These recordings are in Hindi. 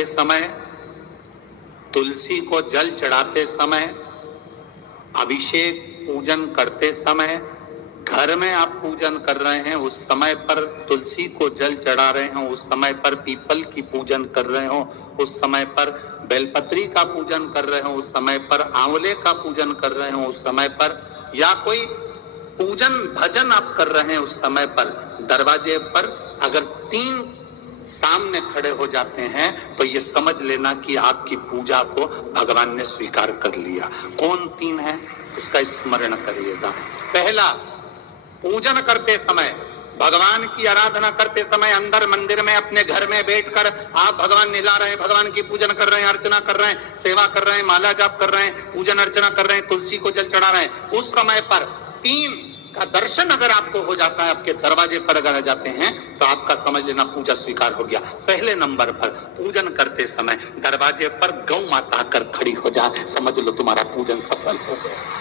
करते समय, तुलसी को जल चढ़ाते समय, अभिषेक पूजन करते समय, घर में आप पूजन कर रहे हैं उस समय पर तुलसी को जल चढ़ा रहे हो, उस समय पर पीपल की पूजन कर रहे हो, उस समय पर बेलपत्री का पूजन कर रहे हो, उस समय पर आंवले का पूजन कर रहे हो, उस समय पर या कोई पूजन भजन आप कर रहे हैं उस समय पर दरवाजे पर अगर 3 सामने खड़े हो जाते हैं तो ये समझ लेना कि आपकी पूजा को भगवान ने स्वीकार कर लिया। कौन 3 है उसका स्मरण करिएगा। पहला, पूजन करते समय, भगवान की आराधना करते समय अंदर मंदिर में अपने घर में बैठकर आप भगवान निला रहे हैं, भगवान की पूजन कर रहे हैं, अर्चना कर रहे हैं, सेवा कर रहे हैं, माला जाप कर रहे हैं, पूजन अर्चना कर रहे हैं, तुलसी को जल चढ़ा रहे हैं, उस समय पर 3 का दर्शन अगर आपको हो जाता है, आपके दरवाजे पर अगर आ जाते हैं तो आपका समझ लेना पूजा स्वीकार हो गया। पहले नंबर पर पूजन करते समय दरवाजे पर गौ माता आकर खड़ी हो जाए, समझ लो तुम्हारा पूजन सफल हो गया।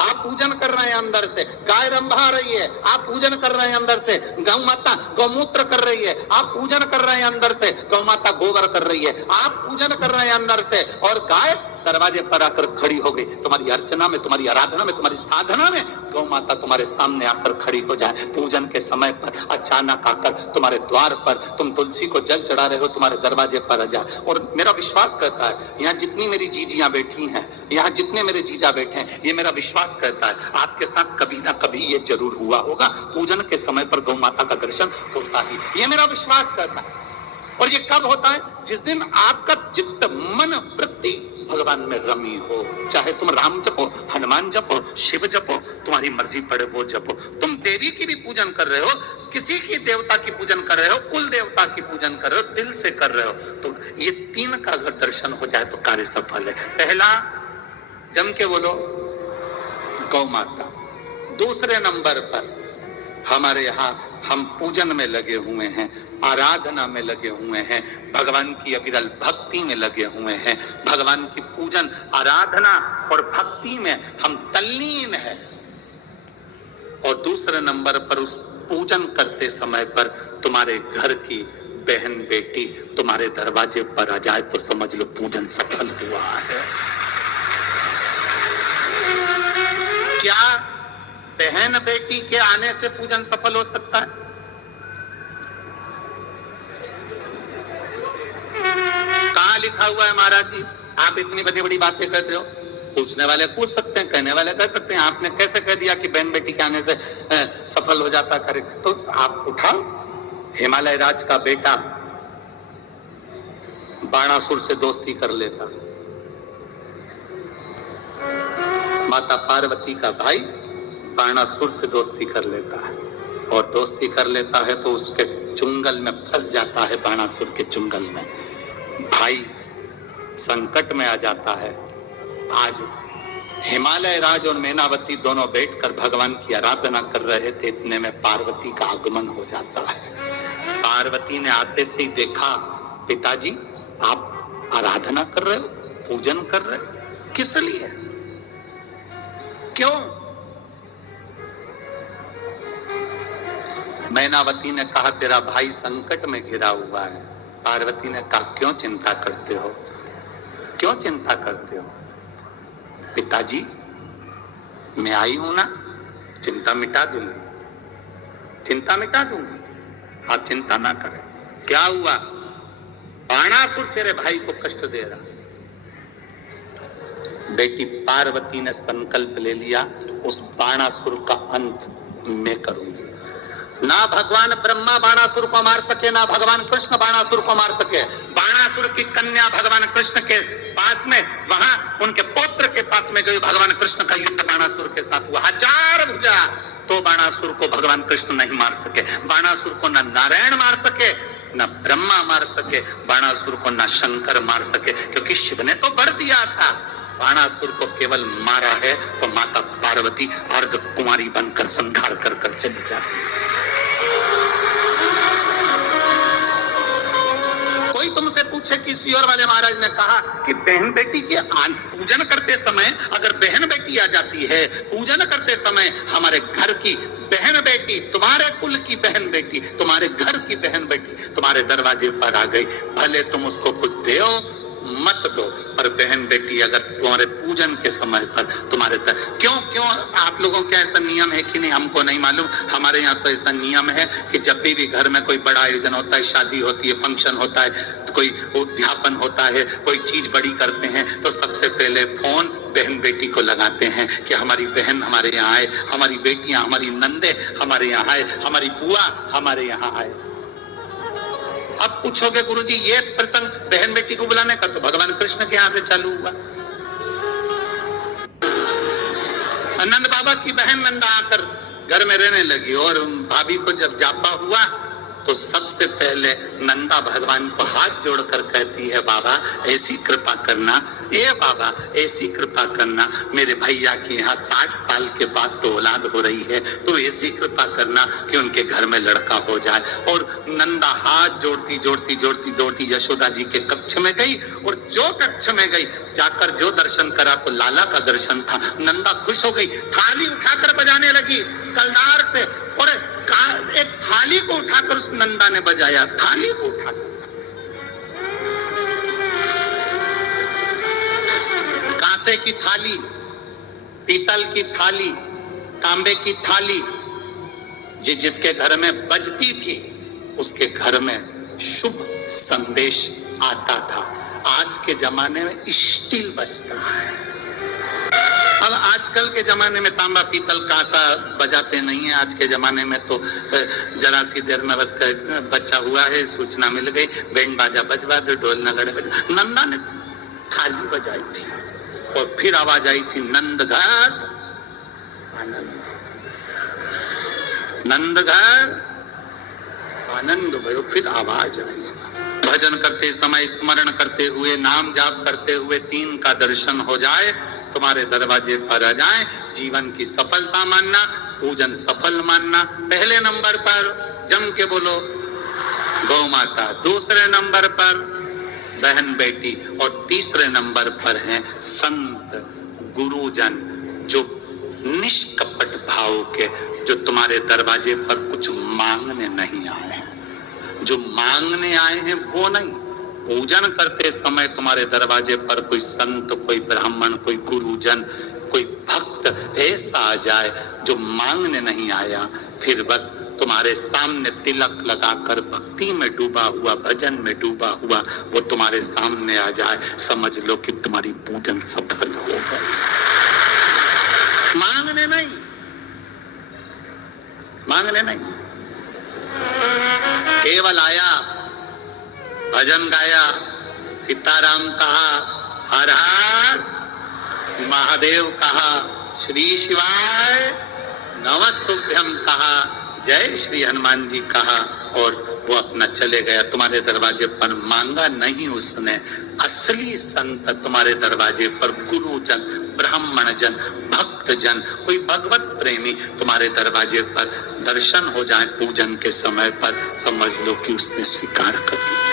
आप पूजन कर रहे हैं अंदर से, गाय रंभा रही है, आप पूजन कर रहे हैं अंदर से, गौ माता गौमूत्र कर रही है, आप पूजन कर रहे हैं अंदर से, गौ माता गोबर कर रही है, आप पूजन कर रहे हैं अंदर से और गाय दरवाजे पर आकर खड़ी हो गई। तुम्हारी अर्चना में, तुम्हारी आराधना में, तुम्हारी साधना में गौ माता तुम्हारे सामने आकर खड़ी हो जाए। पूजन के समय पर अचानक आकर तुम्हारे द्वार पर तुम तुलसी को जल चढ़ा रहे हो, तुम्हारे दरवाजे पर आ जाए। और मेरा विश्वास कहता है, यहाँ जितनी मेरी जीजियां बैठी हैं, यहाँ जितने मेरे जीजा बैठे हैं, ये मेरा विश्वास कहता है आपके साथ कभी ना कभी ये जरूर हुआ होगा। पूजन के समय पर गौ माता का दर्शन होता ही, ये मेरा विश्वास कहता है। और ये कब होता है? जिस दिन आपका चित्त, मन, वृत्ति भगवान में रमी हो। चाहे तुम राम जपो, हनुमान जपो, शिव जपो, तुम्हारी मर्जी पड़े वो जपो। तुम देवी की भी पूजन कर रहे हो, किसी की देवता की पूजन कर रहे हो, कुल देवता की पूजन कर रहे हो, दिल से कर रहे हो, तो ये 3 का अगर दर्शन हो जाए तो कार्य सफल है। पहला, जम के बोलो, गौ माता। दूसरे नंबर पर हमारे यहाँ हम पूजन में लगे हुए हैं, आराधना में लगे हुए हैं, भगवान की अविरल भक्ति में लगे हुए हैं, भगवान की पूजन, आराधना और भक्ति में हम तल्लीन हैं। और दूसरे नंबर पर उस पूजन करते समय पर तुम्हारे घर की बहन बेटी तुम्हारे दरवाजे पर आ जाए तो समझ लो पूजन सफल हुआ है। क्या बहन बेटी के आने से पूजन सफल हो सकता है? कहाँ लिखा हुआ है महाराज जी? आप इतनी बड़ी बड़ी बातें कहते हो, पूछने वाले पूछ सकते हैं, कहने वाले कह सकते हैं, आपने कैसे कह दिया कि बहन बेटी के आने से सफल हो जाता करे? तो आप उठाओ, हिमालय राज का बेटा बाणासुर से दोस्ती कर लेता, माता पार्वती का भाई बाणासुर से दोस्ती कर लेता है, और दोस्ती कर लेता है तो उसके चुंगल में फंस जाता है, बाणासुर के चुंगल में। भाई संकट में आ जाता है। आज हिमालय राज और मैनावती दोनों बैठकर भगवान की आराधना कर रहे थे, इतने में पार्वती का आगमन हो जाता है। पार्वती ने आते से ही देखा, पिताजी आप आराधना कर रहे हो, पूजन कर रहे हो, किस लिए, क्यों? मैनावती ने कहा तेरा भाई संकट में घिरा हुआ है। पार्वती ने कहा क्यों चिंता करते हो, क्यों चिंता करते हो? पिताजी मैं आई हूं ना, चिंता मिटा दूंगी, चिंता मिटा दूंगी, आप चिंता ना करें। क्या हुआ? बाणासुर तेरे भाई को कष्ट दे रहा। बेटी पार्वती ने संकल्प ले लिया, उस बाणासुर का अंत मैं करूंगी। ना भगवान ब्रह्मा बाणासुर को मार सके, ना भगवान कृष्ण बाणासुर को मार सके। बाणासुर की कन्या भगवान कृष्ण के पास में, वहां उनके पौत्र के पास में गई, भगवान कृष्ण का युद्ध बाणासुर के साथ हुआ, 1000 भुजा, तो बाणासुर को भगवान कृष्ण नहीं मार सके। बाणासुर को न नारायण मार सके, न ब्रह्मा मार सके, बाणासुर को न शंकर मार सके, क्योंकि शिव ने तो वर दिया था। बाणासुर को केवल मारा है तो माता पार्वती अर्ध कुमारी बनकर संहार कर कर चली जाती। कोई तुमसे पूछे कि सियोर वाले महाराज ने कहा कि बहन बेटी के पूजन करते समय अगर बहन बेटी आ जाती है, पूजन करते समय हमारे घर की बहन बहन बेटी, तुम्हारे कुल की बहन बेटी, तुम्हारे घर की बहन बेटी तुम्हारे दरवाजे पर आ गई, भले तुम उसको कुछ दो मत दो, पर बहन बेटी अगर तुम्हारे पूजन के समय पर तुम्हारे क्यों आप लोगों का ऐसा नियम है कि नहीं हमको नहीं मालूम, हमारे यहाँ तो ऐसा नियम है कि जब भी घर में कोई बड़ा आयोजन होता है, शादी होती है, फंक्शन होता है, कोई उद्यापन होता है, कोई चीज बड़ी करते हैं, तो सबसे पहले फोन बहन बेटी को लगाते हैं कि हमारी बहन हमारे यहाँ आए, हमारी बेटियां, हमारी नंदे हमारे यहाँ आए, हमारी बुआ हमारे यहाँ आए। अब पूछोगे गुरुजी ये प्रसंग बहन बेटी को बुलाने का तो भगवान कृष्ण के यहाँ से चालू हुआ। नंद बाबा की बहन नंदा आकर घर में रहने लगी और भाभी को जब जापा हुआ तो सबसे पहले नंदा भगवान को हाथ जोड़कर कहती है, बाबा ऐसी कृपा करना, ए बाबा ऐसी कृपा करना, मेरे भैया की यहाँ 60 साल के बाद तो औलाद हो रही है, तो ऐसी कृपा करना कि उनके घर में लड़का हो जाए। और नंदा हाथ जोड़ती जोड़ती जोड़ती जोड़ती यशोदा जी के कक्ष में गई, और जो कक्ष में गई जाकर जो दर्शन करा तो लाला का दर्शन था। नंदा खुश हो गई, थाली उठाकर बजाने लगी कलदार से, और एक थाली को उठाकर उस नंदा ने बजाया, थाली को उठाकर। कांसे की थाली, पीतल की थाली, तांबे की थाली, जिसके घर में बजती थी उसके घर में शुभ संदेश आता था। आज के जमाने में स्टील बजता है। अब आजकल के जमाने में तांबा पीतल कांसा बजाते नहीं है। आज के जमाने में तो जरा सी देर में बस बच्चा हुआ है, सूचना मिल गई, बैंड बाजा बजवा दो, ढोल नगाड़े बजवा। नंदा ने थाली बजाई थी और फिर आवाज आई थी, नंद घर आनंद, नंद घर आनंद भयो। फिर आवाज आई, भजन करते समय, स्मरण करते हुए, नाम जाप करते हुए 3 का दर्शन हो जाए, तुम्हारे दरवाजे पर आ जाए, जीवन की सफलता मानना, पूजन सफल मानना। पहले नंबर पर जम के बोलो गौ माता, दूसरे नंबर पर बहन बेटी, और तीसरे नंबर पर हैं संत गुरुजन, जो निष्कपट भाव के, जो तुम्हारे दरवाजे पर कुछ मांगने नहीं आए हैं। जो मांगने आए हैं वो नहीं, पूजन करते समय तुम्हारे दरवाजे पर कोई संत, कोई ब्राह्मण, कोई गुरुजन, कोई भक्त ऐसा आ जाए जो मांगने नहीं आया, फिर बस तुम्हारे सामने तिलक लगाकर भक्ति में डूबा हुआ, भजन में डूबा हुआ वो तुम्हारे सामने आ जाए, समझ लो कि तुम्हारी पूजन सफल हो गई। मांगने नहीं, मांगने नहीं, केवल आया, भजन गाया, सीताराम कहा, हर हर महादेव कहा, श्री शिवाय नमस्तुभ्यं कहा, जय श्री हनुमान जी कहा, और वो अपना चले गया। तुम्हारे दरवाजे पर मांगा नहीं उसने। असली संत तुम्हारे दरवाजे पर गुरुजन, ब्राह्मण जन, भक्त जन, कोई भगवत प्रेमी तुम्हारे दरवाजे पर दर्शन हो जाए पूजन के समय पर, समझ लो कि उसने स्वीकार कर लिया।